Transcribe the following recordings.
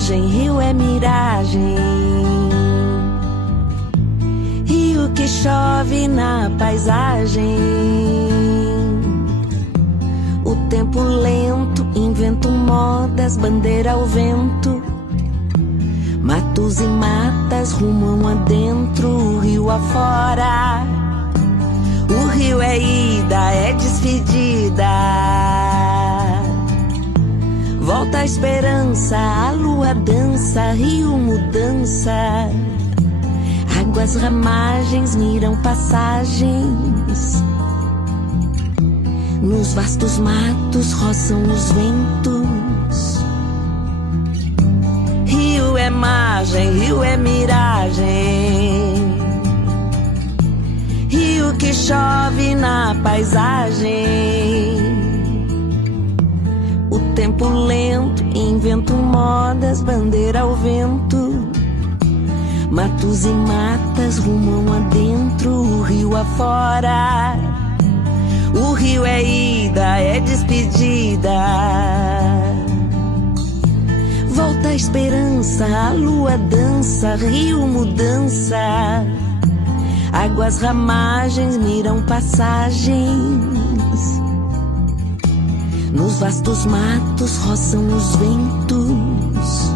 margem, rio é miragem. Rio que chove na paisagem. O tempo lento, invento modas, bandeira ao vento. Matos e matas rumam adentro, o rio afora. O rio é ida, é despedida. Volta a esperança, a lua dança, rio mudança. Águas ramagens miram passagens. Nos vastos matos roçam os ventos. Rio é margem, rio é miragem. Rio que chove na paisagem. O tempo lento, invento modas, bandeira ao vento. Matos e matas rumam adentro, o rio afora. O rio é ida, é despedida. Volta a esperança, a lua dança, rio mudança. Águas ramagens miram passagens. Nos vastos matos roçam os ventos.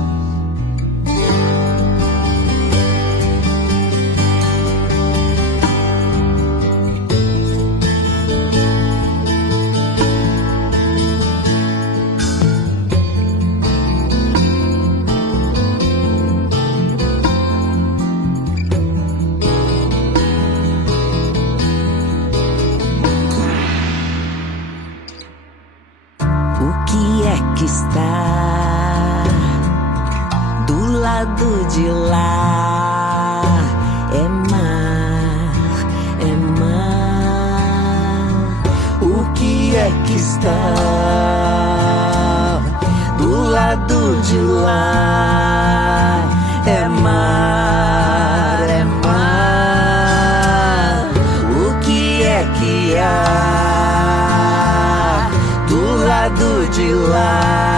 Está do lado de lá. É mar, é mar. O que é que está do lado de lá? É mar, é mar. O que é que há do lado de lá?